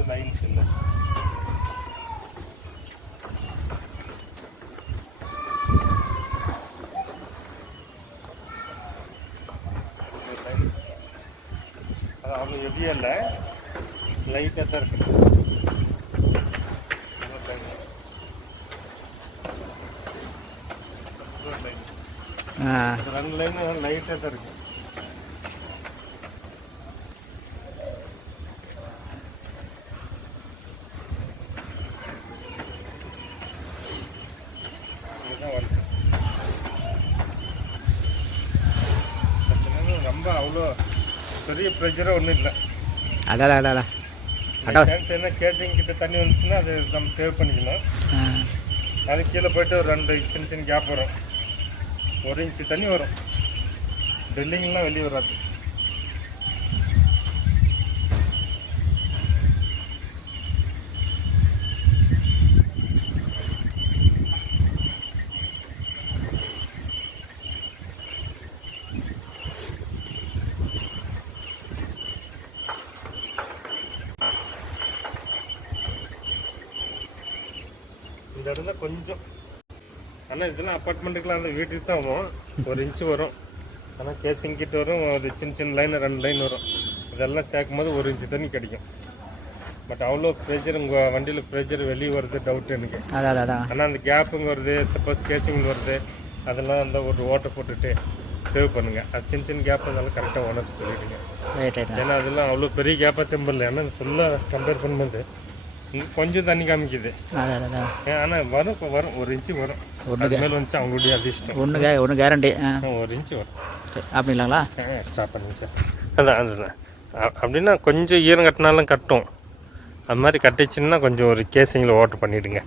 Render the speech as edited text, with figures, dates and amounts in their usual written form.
வந்து லைன்ஸ் இல்லை. அது அவ்வளோ ஹெவியாக இல்லை, லைட்டாக தான் இருக்குது. ரெண்டு லைன் லைட்டாக தான் இருக்குது. ரொம்ப அவ்வளோ பெரிய ப்ரெஷராக ஒன்றும் இல்லை. அதான் சான்ஸ் என்ன கேஜிங் கிட்ட தண்ணி வந்துச்சுன்னா அது நம்ம சேவ் பண்ணிக்கணும். அது கீழே போய்ட்டு ஒரு 2 சின்ன சின்ன கேப் வரும், 1 இன்ச்சு தண்ணி வரும். ட்ரில்லிங்லாம் வெளியே வராது. இந்த இடத்துல கொஞ்சம், ஆனால் இதெல்லாம் அப்பார்ட்மெண்ட்டுக்கெலாம் அந்த வீட்டுக்கு தான் வரும், 1 இன்ச்சு வரும். ஆனால் கேசிங் கிட்ட வரும், ஒரு சின்ன சின்ன லைன் 2 லைன் வரும். இதெல்லாம் சேர்க்கும் போது 1 இன்ச்சு தண்ணி கிடைக்கும். பட் அவ்வளோ ப்ரெஷர் உங்கள் வண்டியில் ப்ரெஷர் வெளியே வருது டவுட் எனக்கு. ஆனால் அந்த கேப்புங்க வருது, சப்போஸ் கேசிங் வருது, அதெல்லாம் அந்த ஒரு ஓட்டை போட்டுட்டு சேவ் பண்ணுங்கள். அது சின்ன சின்ன கேப் இருந்தாலும் கரெக்டாக உணர்த்து சொல்லிவிடுங்க. ஏன்னா அதெல்லாம் அவ்வளோ பெரிய கேப்பாக தெம்பல. ஏன்னா ஃபுல்லாக கம்பேர் பண்ணும்போது கொஞ்சம் தண்ணி காமிக்குது. ஆனால் வரும், இப்போ வரும் 1 இன்ச்சு வரும். அது மேலே வந்துச்சு அவங்களுடைய அதிர்ஷ்டம். ஒன்று கேரண்டி 1 இன்ச்சு வரும். அப்படிங்களாங்களா? ஸ்டாப் பண்ணுங்க சார். அதுதான் அப்படின்னா கொஞ்சம் ஈரம் கட்டினாலும் கட்டும். அது மாதிரி கட்டிச்சுன்னா கொஞ்சம் ஒரு கேசிங்கில் ஓட்டர் பண்ணிவிடுங்க.